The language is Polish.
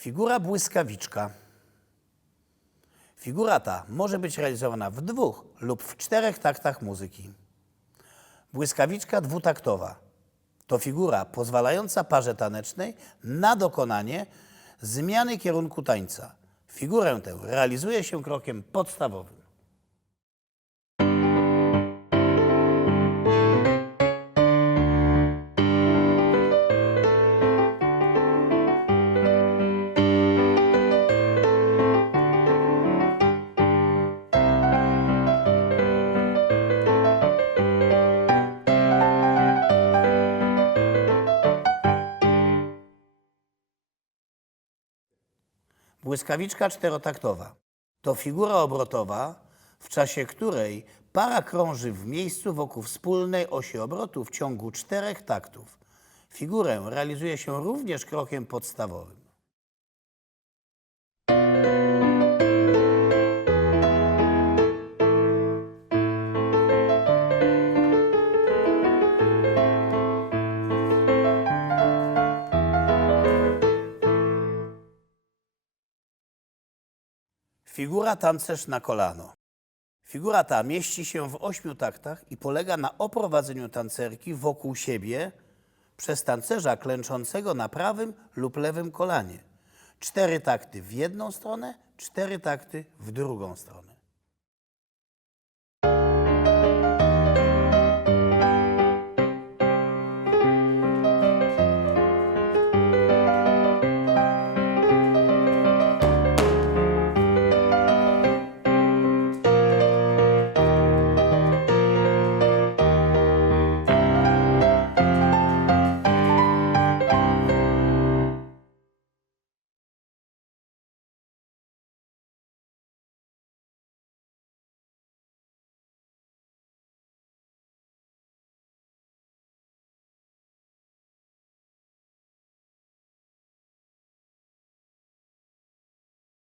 Figura błyskawiczka. Figura ta może być realizowana w dwóch lub w czterech taktach muzyki. Błyskawiczka dwutaktowa to figura pozwalająca parze tanecznej na dokonanie zmiany kierunku tańca. Figurę tę realizuje się krokiem podstawowym. Błyskawiczka czterotaktowa to figura obrotowa, w czasie której para krąży w miejscu wokół wspólnej osi obrotu w ciągu czterech taktów. Figurę realizuje się również krokiem podstawowym. Figura tancerz na kolano. Figura ta mieści się w ośmiu taktach i polega na oprowadzeniu tancerki wokół siebie przez tancerza klęczącego na prawym lub lewym kolanie. Cztery takty w jedną stronę, cztery takty w drugą stronę.